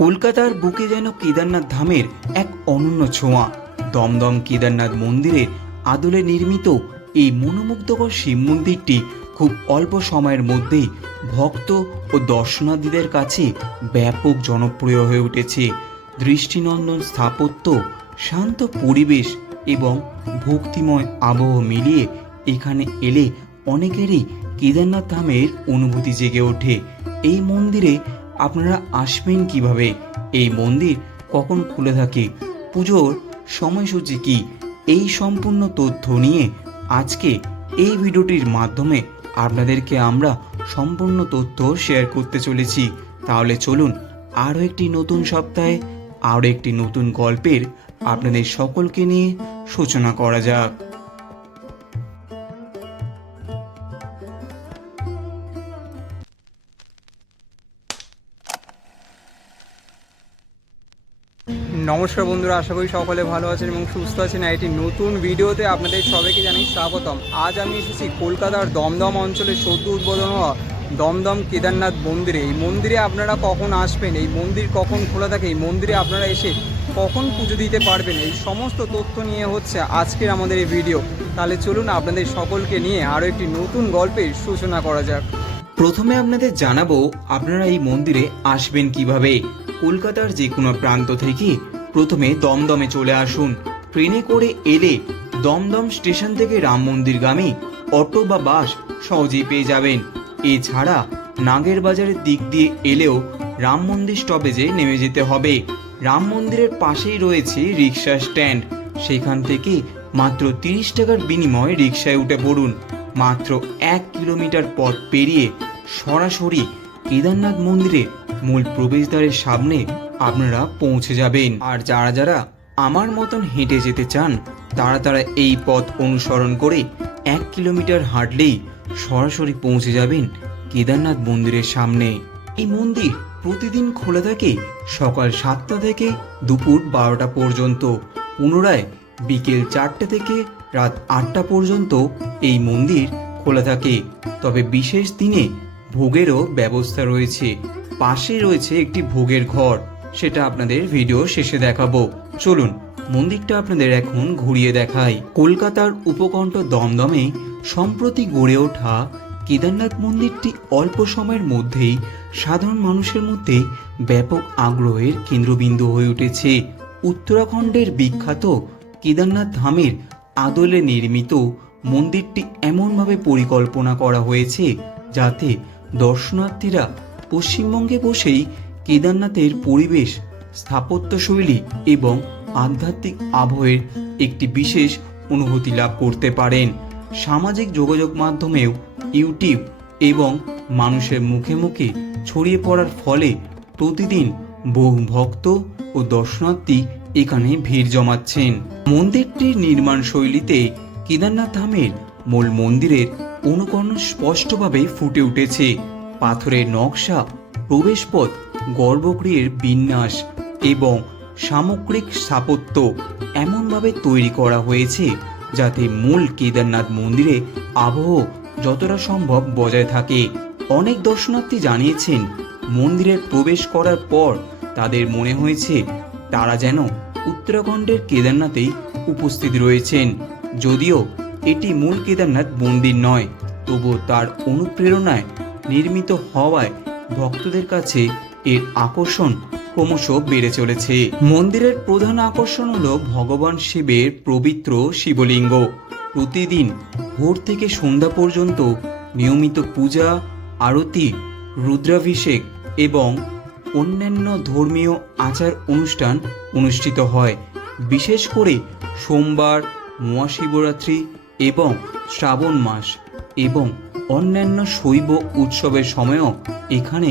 কলকাতার বুকে যেন কেদারনাথ ধামের এক অনন্য ছোঁয়া। দমদম কেদারনাথ মন্দিরের আদলে নির্মিত এই মনোমুগ্ধকর শিব মন্দিরটি খুব অল্প সময়ের মধ্যেই ভক্ত ও দর্শনার্থীদের কাছে ব্যাপক জনপ্রিয় হয়ে উঠেছে। দৃষ্টিনন্দন স্থাপত্য, শান্ত পরিবেশ এবং ভক্তিময় আবহ মিলিয়ে এখানে এলে অনেকেরই কেদারনাথ ধামের অনুভূতি জেগে ওঠে। এই মন্দিরে আপনারা আসবেন কিভাবে, এই মন্দির কখন খুলে থাকে, পুজোর সময়সূচি কি, এই সম্পূর্ণ তথ্য নিয়ে আজকে এই ভিডিওটির মাধ্যমে আপনাদেরকে আমরা সম্পূর্ণ তথ্য শেয়ার করতে চলেছি। তাহলে চলুন আরও একটি নতুন সপ্তাহে আরও একটি নতুন গল্পের আপনাদের সকলকে নিয়ে সূচনা করা যাক। নমস্কার বন্ধুরা, আশা করি সকলে ভালো আছেন এবং সুস্থ আছেন। একটি নতুন ভিডিওতে আপনাদের সবাইকে জানাই স্বাগতম। আজ আমি এসেছি কলকাতার দমদম অঞ্চলে সদ্য উদ্বোধন হওয়া দমদম কেদারনাথ মন্দিরে। এই মন্দিরে আপনারা কখন আসবেন, এই মন্দির কখন খোলা থাকে, এই মন্দিরে আপনারা এসে কখন পুজো দিতে পারবেন, এই সমস্ত তথ্য নিয়ে হচ্ছে আজকের আমাদের এই ভিডিও। তাহলে চলুন আপনাদের সকলকে নিয়ে আরও একটি নতুন গল্পের সূচনা করা যাক। প্রথমে আপনাদের জানাবো আপনারা এই মন্দিরে আসবেন কিভাবে। কলকাতার যে কোনো প্রান্ত থেকে প্রথমে দমদমে চলে আসুন। ট্রেনে করে এলে দমদম স্টেশন থেকে রাম মন্দিরগামী অটো বা বাস সহজেই পেয়ে যাবেন। এছাড়া নাগের বাজারের দিক দিয়ে এলেও রাম মন্দির স্টপেজে নেমে যেতে হবে। রাম মন্দিরের পাশেই রয়েছে রিক্সা স্ট্যান্ড, সেখান থেকে মাত্র 30 টাকার বিনিময়ে রিক্সায় উঠে পড়ুন। মাত্র 1 কিলোমিটার পথ পেরিয়ে সরাসরি কেদারনাথ মন্দিরে মূল প্রবেশদ্বারের সামনে আপনারা পৌঁছে যাবেন। আর যারা যারা আমার মতন হেঁটে যেতে চান তারা এই পথ অনুসরণ করে 1 কিলোমিটার হাঁটলেই সরাসরি পৌঁছে যাবেন কেদারনাথ মন্দিরের সামনে। এই মন্দির প্রতিদিন খোলা থাকে সকাল 7টা থেকে দুপুর 12টা পর্যন্ত, পুনরায় বিকেল 4টে থেকে রাত 8টা পর্যন্ত এই মন্দির খোলা থাকে। তবে বিশেষ দিনে ভোগেরও ব্যবস্থা রয়েছে। পাশে রয়েছে একটি ভোগের ঘর, সেটা আপনাদের ভিডিও শেষে দেখাবো। চলুন মন্দিরটা আপনাদের এখন ঘুরিয়ে দেখাই। কলকাতার উপকণ্ঠ দমদমে সম্প্রতি গড়ে ওঠা কেদারনাথ মন্দিরটি অল্প সময়ের মধ্যেই সাধারণ মানুষের মধ্যে ব্যাপক আগ্রহের কেন্দ্রবিন্দু হয়ে উঠেছে। উত্তরাখণ্ডের বিখ্যাত কেদারনাথ ধামের আদলে নির্মিত মন্দিরটি এমনভাবে পরিকল্পনা করা হয়েছে যাতে দর্শনার্থীরা পশ্চিমবঙ্গে বসেই কেদারনাথের পরিবেশ, স্থাপত্যশৈলী এবং আধ্যাত্মিক আবহের একটি বিশেষ অনুভূতি লাভ করতে পারেন। সামাজিক যোগাযোগ মাধ্যমেও ইউটিউব এবং মানুষের মুখে মুখে ছড়িয়ে পড়ার ফলে প্রতিদিন বহু ভক্ত ও দর্শনার্থী এখানে ভিড় জমাচ্ছেন। মন্দিরটির নির্মাণ শৈলীতে কেদারনাথ ধামের মূল মন্দিরের অনুকরণ স্পষ্টভাবে ফুটে উঠেছে। পাথরের নকশা, প্রবেশপথ, গর্ভগৃহের বিন্যাস এবং সামগ্রিক স্থাপত্য এমনভাবে তৈরি করা হয়েছে যাতে মূল কেদারনাথ মন্দিরে আবহ যতটা সম্ভব বজায় থাকে। অনেক দর্শনার্থী জানিয়েছেন মন্দিরে প্রবেশ করার পর তাদের মনে হয়েছে তারা যেন উত্তরাখণ্ডের কেদারনাথেই উপস্থিত রয়েছেন। যদিও এটি মূল কেদারনাথ মন্দির নয়, তবুও তার অনুপ্রেরণায় নির্মিত হওয়ায় ভক্তদের কাছে এর আকর্ষণ ক্রমশ বেড়ে চলেছে। মন্দিরের প্রধান আকর্ষণ হলো ভগবান শিবের পবিত্র শিবলিঙ্গ। প্রতিদিন ভোর থেকে সন্ধ্যা পর্যন্ত নিয়মিত পূজা, আরতি, রুদ্রাভিষেক এবং অন্যান্য ধর্মীয় আচার অনুষ্ঠান অনুষ্ঠিত হয়। বিশেষ করে সোমবার, মহাশিবরাত্রি এবং শ্রাবণ মাস এবং অন্যান্য শৈব উৎসবের সময়ও এখানে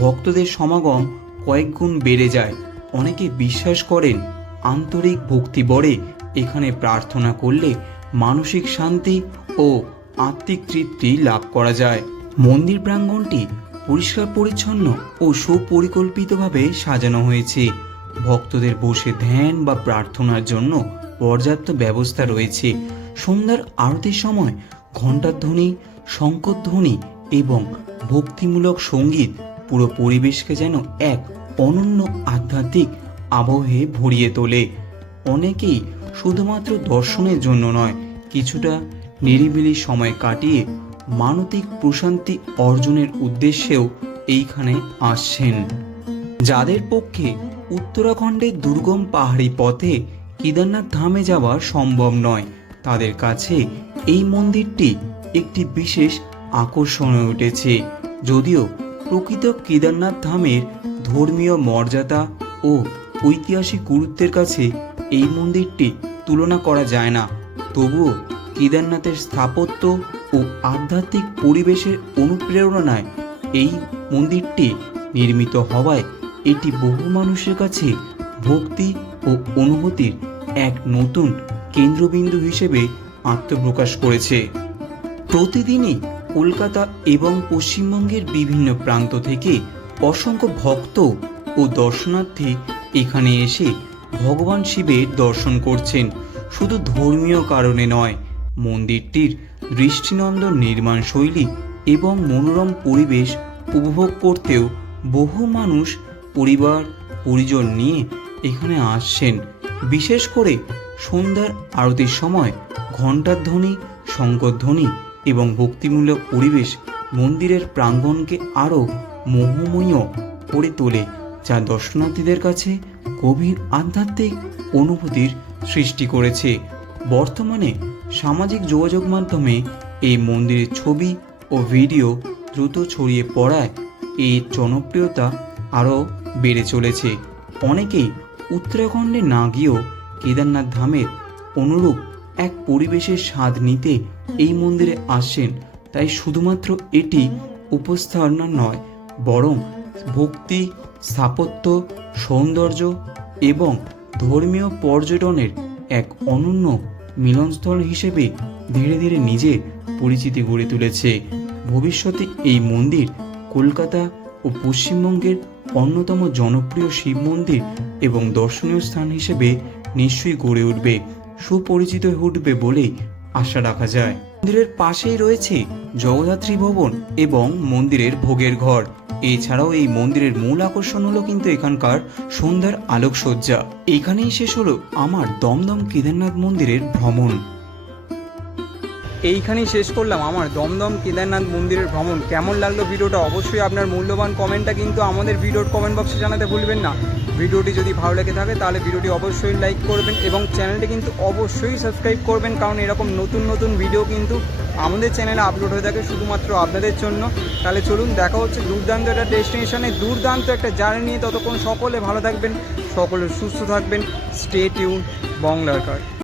ভক্তদের সমাগম কয়েক গুণ বেড়ে যায়। অনেকে বিশ্বাস করেন আন্তরিক ভক্তি বড়ে এখানে প্রার্থনা করলে মানসিক শান্তি ও আত্মিক তৃপ্তি লাভ করা যায়। মন্দির প্রাঙ্গণটি পরিষ্কার পরিচ্ছন্ন ও সুপরিকল্পিতভাবে সাজানো হয়েছে। ভক্তদের বসে ধ্যান বা প্রার্থনার জন্য পর্যাপ্ত ব্যবস্থা রয়েছে। সন্ধ্যার আরতির সময় ঘণ্টার ধ্বনি, শঙ্খধ্বনি এবং ভক্তিমূলক সঙ্গীত পুরো পরিবেশকে যেন এক অনন্য আধ্যাত্মিক আবহে ভরিয়ে তোলে। অনেকেই শুধুমাত্র দর্শনের জন্য নয়, কিছুটা নিরিবিলি সময় কাটিয়ে মানসিক প্রশান্তি অর্জনের উদ্দেশ্যেও এইখানে আসছেন। যাদের পক্ষে উত্তরাখণ্ডের দুর্গম পাহাড়ি পথে কেদারনাথ ধামে যাওয়া সম্ভব নয়, তাদের কাছে এই মন্দিরটি একটি বিশেষ আকর্ষণ হয়ে উঠেছে। যদিও প্রকৃত কেদারনাথ ধামের ধর্মীয় মর্যাদা ও ঐতিহাসিক গুরুত্বের কাছে এই মন্দিরটি তুলনা করা যায় না, তবুও কেদারনাথের স্থাপত্য ও আধ্যাত্মিক পরিবেশের অনুপ্রেরণায় এই মন্দিরটি নির্মিত হওয়ায় এটি বহু মানুষের কাছে ভক্তি ও অনুভূতির এক নতুন কেন্দ্রবিন্দু হিসেবে আত্মপ্রকাশ করেছে। প্রতিদিনই কলকাতা এবং পশ্চিমবঙ্গের বিভিন্ন প্রান্ত থেকে অসংখ্য ভক্ত ও দর্শনার্থী এখানে এসে ভগবান শিবের দর্শন করছেন। শুধু ধর্মীয় কারণে নয়, মন্দিরটির দৃষ্টিনন্দন নির্মাণ শৈলী এবং মনোরম পরিবেশ উপভোগ করতেও বহু মানুষ পরিবার পরিজন নিয়ে এখানে আসছেন। বিশেষ করে সন্ধ্যার আরতির সময় ঘণ্টার ধ্বনি, শঙ্খধ্বনি এবং ভক্তিমূলক পরিবেশ মন্দিরের প্রাঙ্গণকে আরও মোহময় করে তোলে, যা দর্শনার্থীদের কাছে গভীর আধ্যাত্মিক অনুভূতির সৃষ্টি করেছে। বর্তমানে সামাজিক যোগাযোগ মাধ্যমে এই মন্দিরের ছবি ও ভিডিও দ্রুত ছড়িয়ে পড়ায় এর জনপ্রিয়তা আরও বেড়ে চলেছে। অনেকেই উত্তরাখণ্ডে না গিয়েও কেদারনাথ ধামের অনুরূপ এক পরিবেশের স্বাদ নিতে এই মন্দিরে আসছেন। তাই শুধুমাত্র এটি উপস্থাপনা নয়, বরং ভক্তি, স্থাপত্য, সৌন্দর্য এবং ধর্মীয় পর্যটনের এক অনন্য মিলনস্থল হিসেবে ধীরে ধীরে নিজে পরিচিতি গড়ে তুলেছে। ভবিষ্যতে এই মন্দির কলকাতা ও পশ্চিমবঙ্গের অন্যতম জনপ্রিয় শিব মন্দির এবং দর্শনীয় স্থান হিসেবে নিশ্চয়ই গড়ে উঠবে, সুপরিচিত হয়ে উঠবে বলেই আশা রাখা যায়। মন্দিরের পাশেই রয়েছে জগদ্ধাত্রী ভবন এবং মন্দিরের ভোগের ঘর। এছাড়াও এই মন্দিরের মূল আকর্ষণ হলো কিন্তু এখানকার সন্ধ্যার আলোকসজ্জা। এখানেই শেষ হলো আমার দমদম কেদারনাথ মন্দিরের ভ্রমণ। এইখানেই শেষ করলাম আমার দমদম কেদারনাথ মন্দিরের ভ্রমণ। কেমন লাগলো ভিডিওটা অবশ্যই আপনার মূল্যবান কমেন্টটা কিন্তু আমাদের ভিডিওর কমেন্ট বক্সে জানাতে ভুলবেন না। ভিডিওটি যদি ভালো লেগে থাকে তাহলে ভিডিওটি অবশ্যই লাইক করবেন এবং চ্যানেলটি কিন্তু অবশ্যই সাবস্ক্রাইব করবেন, কারণ এরকম নতুন নতুন ভিডিও কিন্তু আমাদের চ্যানেলে আপলোড হয়ে থাকে শুধুমাত্র আপনাদের জন্য। তাহলে চলুন, দেখা হচ্ছে দুর্দান্ত একটা ডেস্টিনেশনে, দুর্দান্ত একটা জার্নি নিয়ে। ততক্ষণ সকলে ভালো থাকবেন, সকলে সুস্থ থাকবেন। স্টে টিউন বাংলার কার।